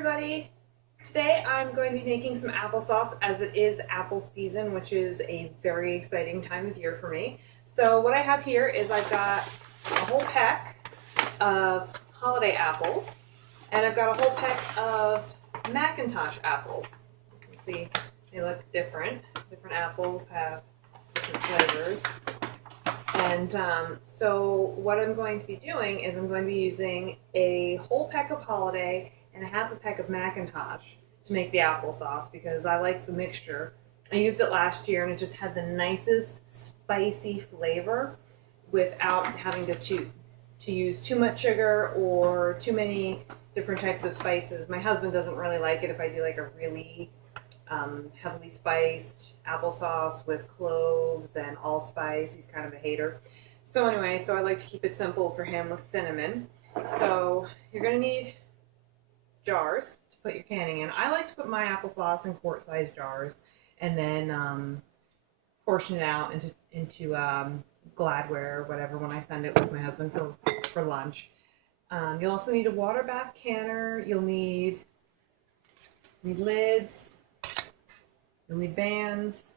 everybody! Today I'm going to be making some applesauce as it is apple season, which is a very exciting time of year for me. So what I have here is I've got a whole peck of holiday apples and I've got a whole peck of Macintosh apples. You can see they look different. Different apples have different flavors. And so what I'm going to be doing is I'm going to be using a whole peck of holiday and a half a peck of Macintosh to make the applesauce because I like the mixture. I used it last year and it just had the nicest spicy flavor without having to use too much sugar or too many different types of spices. My husband doesn't really like it if I do like a really heavily spiced applesauce with cloves and allspice. He's kind of a hater. So anyway, so I like to keep it simple for him with cinnamon. So you're going to need jars to put your canning in. I like to put my applesauce in quart-sized jars and then portion it out into Gladware or whatever when I send it with my husband for lunch. You'll also need a water bath canner. You'll need lids. You'll need bands.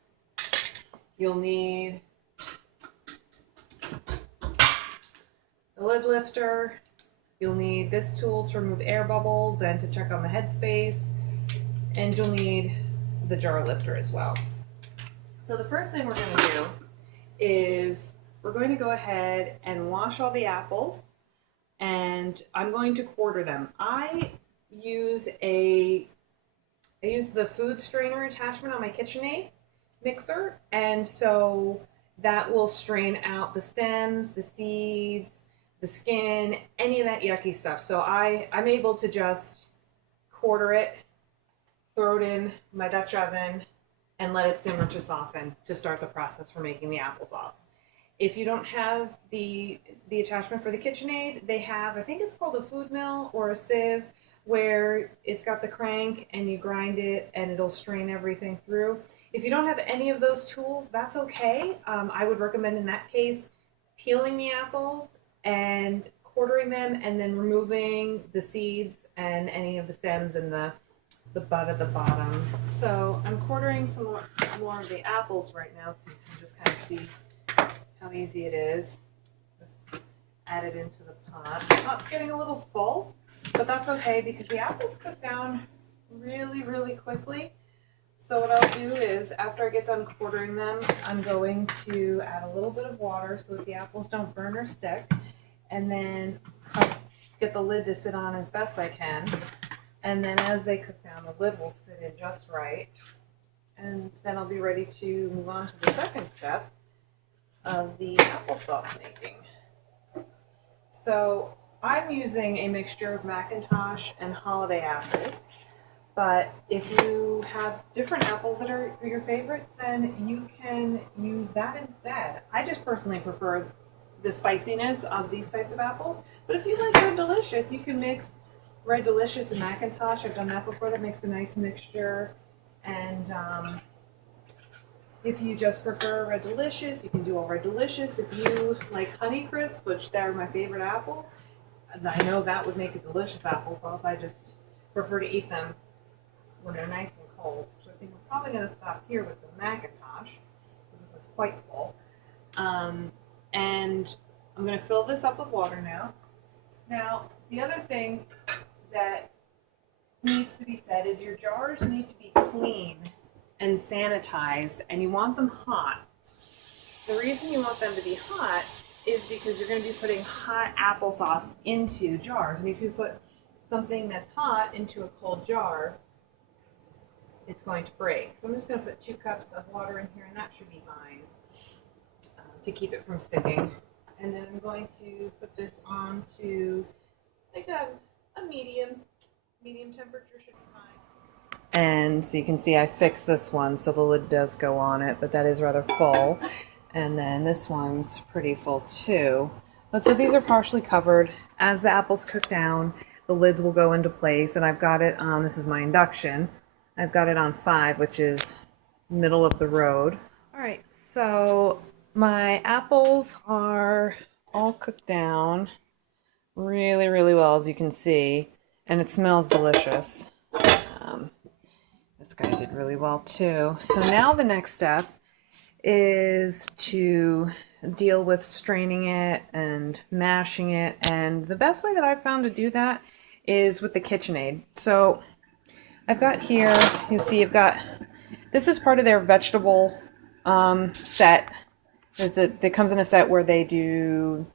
You'll need a lid lifter. You'll need this tool to remove air bubbles and to check on the headspace. And you'll need the jar lifter as well. So the first thing we're going to do is we're going to go ahead and wash all the apples. And I'm going to quarter them. I use the food strainer attachment on my KitchenAid mixer, and so that will strain out the stems, the seeds, the skin, any of that yucky stuff. So I'm able to just quarter it, throw it in my Dutch oven, and let it simmer to soften to start the process for making the applesauce. If you don't have the attachment for the KitchenAid, they have, I think it's called a food mill or a sieve, where it's got the crank and you grind it and it'll strain everything through. If you don't have any of those tools, that's okay. I would recommend in that case peeling the apples and quartering them and then removing the seeds and any of the stems and the bud at the bottom. So I'm quartering some more of the apples right now so you can just kind of see how easy it is. Just add it into the pot. The pot's getting a little full, but that's okay because the apples cook down really, really quickly. So what I'll do is after I get done quartering them, I'm going to add a little bit of water so that the apples don't burn or stick, and then get the lid to sit on as best I can. And then as they cook down, the lid will sit in just right. And then I'll be ready to move on to the second step of the applesauce making. So I'm using a mixture of Macintosh and holiday apples, but if you have different apples that are your favorites, then you can use that instead. I just personally prefer the spiciness of these types of apples, but if you like Red Delicious, you can mix Red Delicious and Macintosh. I've done that before. That makes a nice mixture. And if you just prefer Red Delicious, you can do all Red Delicious. If you like Honeycrisp, which they're my favorite apple, I know that would make a delicious applesauce. I just prefer to eat them when they're nice and cold. So I think I'm probably going to stop here with the Macintosh because this is quite full. And I'm going to fill this up with water now. Now, the other thing that needs to be said is your jars need to be clean and sanitized, and you want them hot. The reason you want them to be hot is because you're going to be putting hot applesauce into jars. And if you put something that's hot into a cold jar, it's going to break. So I'm just going to put 2 cups of water in here, and that should be fine to keep it from sticking. And then I'm going to put this on to like a medium temperature should be fine. And so you can see I fixed this one so the lid does go on it, but that is rather full. And then this one's pretty full too. But so these are partially covered. As the apples cook down, the lids will go into place. And I've got it on, this is my induction. I've got it on 5, which is middle of the road. All right, so my apples are all cooked down really, really well, as you can see. And it smells delicious. This guy did really well too. So now the next step is to deal with straining it and mashing it. And the best way that I've found to do that is with the KitchenAid. So I've got here, you see, I've got, this is part of their vegetable set. It comes in a set where they do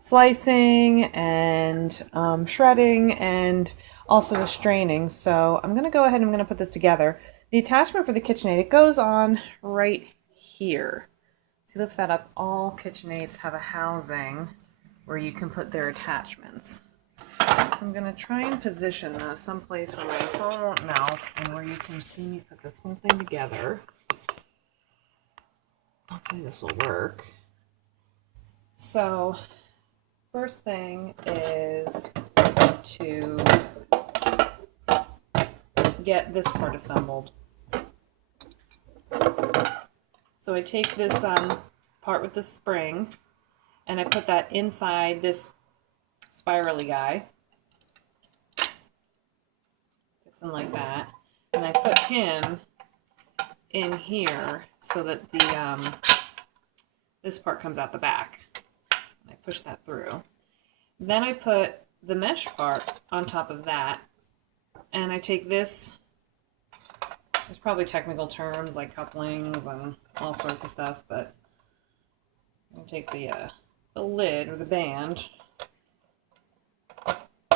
slicing and shredding and also the straining. So I'm going to go ahead and I'm going to put this together. The attachment for the KitchenAid, it goes on right here. So lift that up. All KitchenAids have a housing where you can put their attachments. So I'm going to try and position this someplace where my phone won't melt and where you can see me put this whole thing together. Hopefully this will work. So first thing is to get this part assembled. So I take this part with the spring and I put that inside this spirally guy. Fits in like that. And I put him in here so that the this part comes out the back. And I push that through. Then I put the mesh part on top of that. And I take this, there's probably technical terms like couplings and all sorts of stuff, but I'm going to take the lid or the band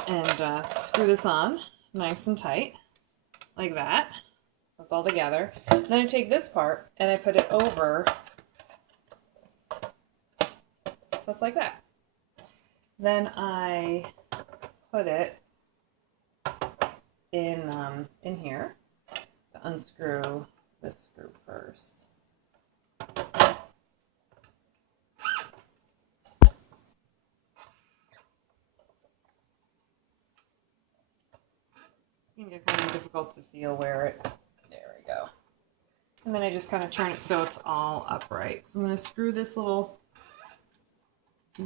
and screw this on nice and tight, like that. So it's all together. Then I take this part and I put it over, so it's like that. Then I put it in here. To unscrew this screw first. It can get kind of difficult to feel where it, there we go. And then I just kind of turn it so it's all upright. So I'm going to screw this little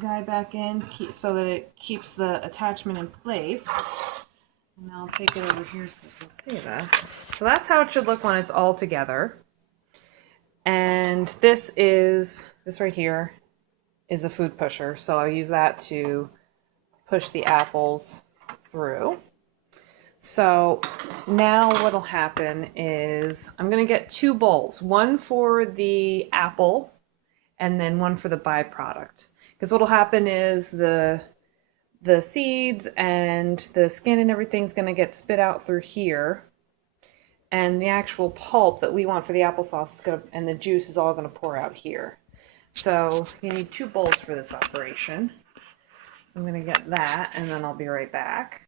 guy back in so that it keeps the attachment in place. And I'll take it over here so you can see this. So that's how it should look when it's all together. And this right here is a food pusher. So I'll use that to push the apples through. So now what'll happen is I'm going to get two bowls, one for the apple and then one for the byproduct. Because what'll happen is the seeds and the skin and everything's going to get spit out through here, and the actual pulp that we want for the applesauce is going to, and the juice is all going to pour out here. So you need two bowls for this operation. So I'm going to get that and then I'll be right back.